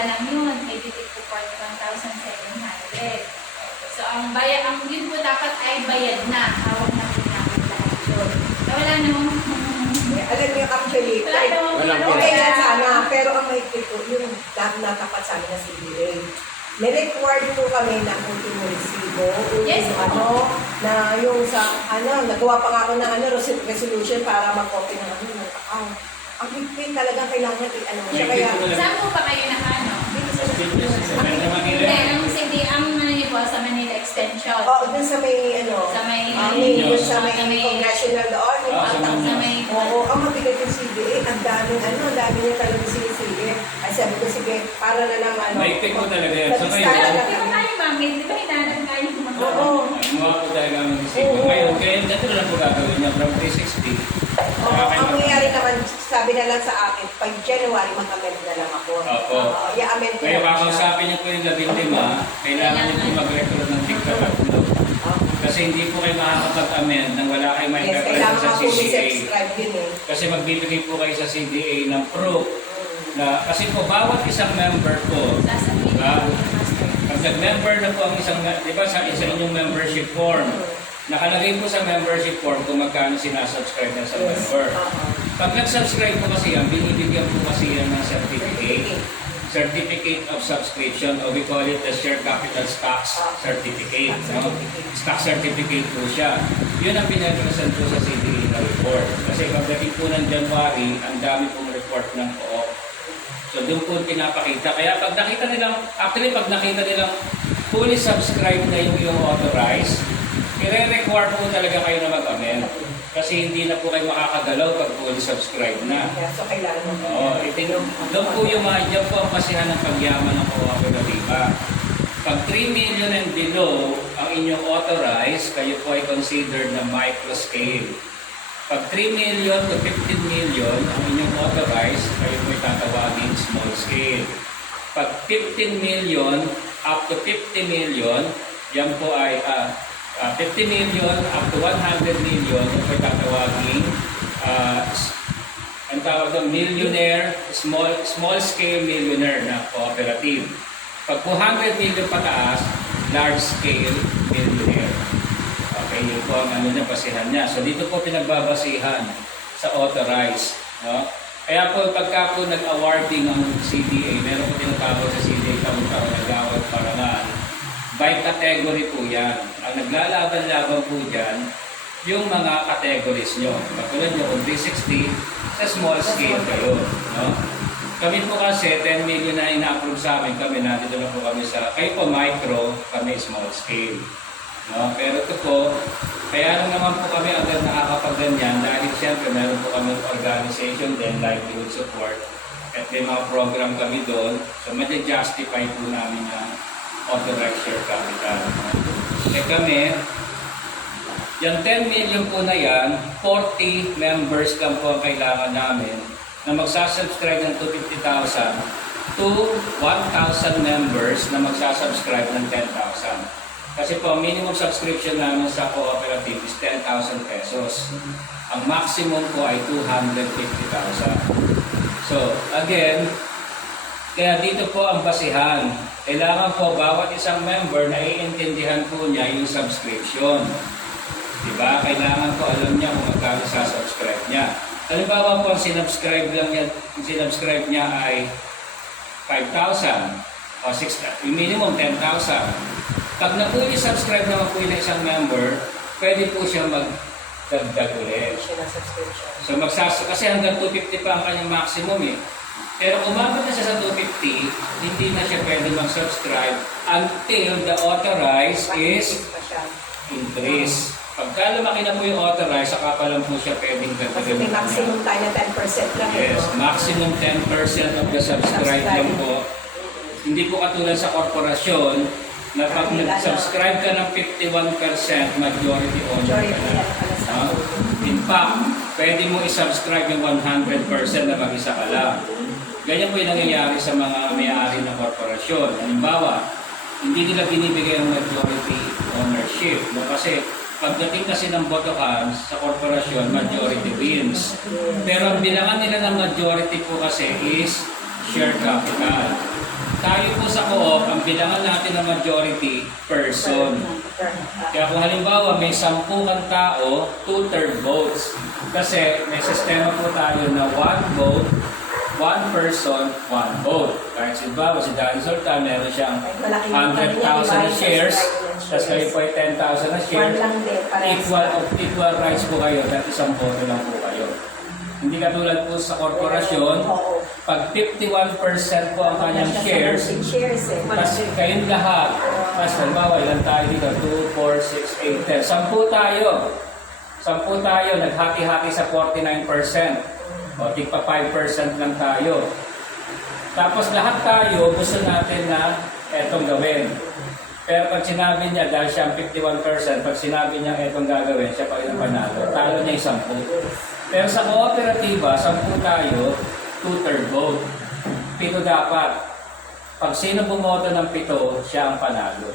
na lang yun, ay titik po 41,700. So, yun po dapat ay bayad na. Hawak na po namin lahat yun. So, wala namang Alam niyo, actually, wala namang okay yan sana, pero ang mahigpit po, yung natapat sa amin na CBA. May-required po kami na ultimo resibo, Yes, na yung sa, nagawa pa nga ako ng resolution para mag-copy ng ng account. Ang higpit talaga kailangan siya. Kaya, saan po pa kayo Hindi, ang niyo po sa Manila Extension. Oo, dun sa may, Sa may, sa may congressional doon, sa may, oo, ang mabigat yung CBA, ang dami niya talaga sinisige. Ay sabi ko, sige, para na lang Maikpit ko talaga yan. So di ngayon, ba tayo mami? Di ba hinanap tayo yung mga mga po talaga ang resibo. Ngayon, kaya dito na lang po gagawin niya from 360. Oo, ang mangyayari naman, sabi na lang sa akin, pag January, mag-amend na lang ako. Opo. I-amend ko Kaya lang siya. kakausapin niyo po yung 15, kailangan niyo po mag-record ng tigka tatlo. Kasi hindi po kayo makakapag-amend nang wala kayo may Yes, record kailangan sa po CCA. subscribe yun eh. Kasi magbibigay po kayo sa CDA ng proof na, kasi po bawat isang member po, sasabihin Ah. ko yung master. pag nag-member na po ang isang, di ba sa inyong membership form, nakalagay po sa membership form kung magkano sinasubscribe na sa member. Pag nag-subscribe po kasi yan, binibigyan po kasi yan ng certificate of subscription, or we call it the share capital stocks certificate. No? Stock certificate po siya. Yun ang pinag-present po sa CDA na report. Kasi pagdating po ng January, ang dami pong report ng co-op. So doon po pinapakita. Kaya pag nakita nilang, actually pag nakita nilang fully subscribed na yung authorized, i-require po talaga kayo na mag-amend. Kasi hindi na po kayo makakagalaw pag fully subscribed na. Yeah, so kailangan mo. Oo, doon po yung yan po ang kasihan ng pagyaman ng cooperativa. Pag 3 million and below ang inyong authorized, kayo po ay considered na micro scale. Pag 3 million to 15 million ang inyong authorized, kayo po ay tatawagin small scale. Pag 15 million up to 50 million, yan po ay 50 million up to 100 million, yan po ay tatawagin ang tawag doon, millionaire, small scale millionaire na cooperative. Pag 200 million pataas, large scale millionaire. Okay, yun po ang niya, basihan niya. So dito po pinagbabasihan sa authorized. No? Kaya po pagka po nag-awarding ang CDA, meron po tinatawag sa CDA taon-taon nag-award parangal. By category po yan. Ang naglalaban-laban po dyan, yung mga categories nyo. Katulad nyo, kung 360, sa small scale kayo. No? Kami po kasi, 10 million na ina-approve sa amin kami, nandito na po kami sa, kayo po micro, kami small scale. No? Pero ito po, kaya lang naman po kami agad nakakapagganyan dahil siyempre meron po kami organization din, livelihood support, at may mga program kami doon, so ma-justify po namin yung authorized share capital. Eh kami, yung 10 million po na yan, 40 members lang po ang kailangan namin na magsasubscribe ng 250,000 to 1,000 members na magsasubscribe ng 10,000. Kasi po, minimum subscription namin sa cooperative is 10,000 pesos. Ang maximum po ay 250,000. So, again, kaya dito po ang basihan. Kailangan po bawat isang member na iintindihan po niya yung subscription. Diba? Kailangan po alam niya kung magkano sa subscribe niya. Halimbawa po, ang sinubscribe niya ay 5,000 o 6,000, yung minimum 10,000. Pag na-fully subscribe naman po yung isang member, pwede po siya magdagdag ulit. So kasi hanggang 250 pa ang kanyang maximum eh. Pero umabot na siya sa 250, hindi na siya pwede mag-subscribe until the authorized is increased. Pagka lumaki na po yung authorized, saka pa lang po siya pwedeng Kasi dagdagan. may maximum tayo na 10% lang. Yes, maximum 10% of the subscribe lang po. Hindi po katulad sa korporasyon na pag nag-subscribe ka ng 51%, majority owner ka na. In fact, pwede mo i-subscribe yung 100% na mag-isa ka lang. Ganyan po yung nangyayari sa mga may-ari ng korporasyon. Halimbawa, hindi nila binibigay ang majority ownership. No? Kasi pagdating kasi ng vote of arms sa korporasyon, majority wins. Pero ang bilangan nila ng majority po kasi is share capital. Tayo po sa co-op, ang bilangan natin ng majority person. Kaya kung halimbawa may 10 kang tao, 2/3 votes. Kasi may sistema po tayo na 1 vote, 1 person, 1 vote. Kahit si Danny Sultan, meron siyang 100,000 na shares, tapos kayo po ay 10,000 na shares. One lang din, parehas. Equal rights po kayo, dahil isang boto lang po kayo. Hindi katulad po sa korporasyon, Oo. pag 51% po ang kanyang shares, Shares eh. kasi kayong lahat, mas halimbawa, ilan tayo dito? 2, 4, 6, 8, 10. 10 tayo. 10 tayo, naghati-hati sa 49%. O, tigpa 5% lang tayo. Tapos lahat tayo, gusto natin na etong gawin. Pero pag sinabi niya, dahil siya ang 51%, pag sinabi niya etong gagawin, siya pa rin ang panalo. Talo niya yung 10. Pero sa kooperatiba, 10 tayo, 2/3 vote. 7 dapat. Pag sino bumoto ng 7, siya ang panalo.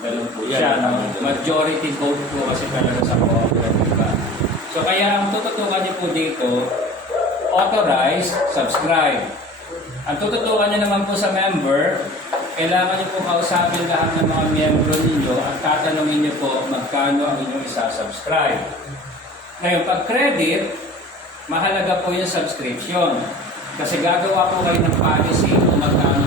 Ganun po siya. No? Majority vote po kasi talaga sa cooperative. So kaya ang tututukan niyo po dito, authorize, subscribe. Ang tututukan niyo naman po sa member, kailangan niyo po kausapin lahat ng mga miyembro ninyo at tatanungin niyo po magkano ang inyong isa-subscribe. Ngayon, pag credit, mahalaga po yung subscription. Kasi gagawa po kayo ng policy kung magkano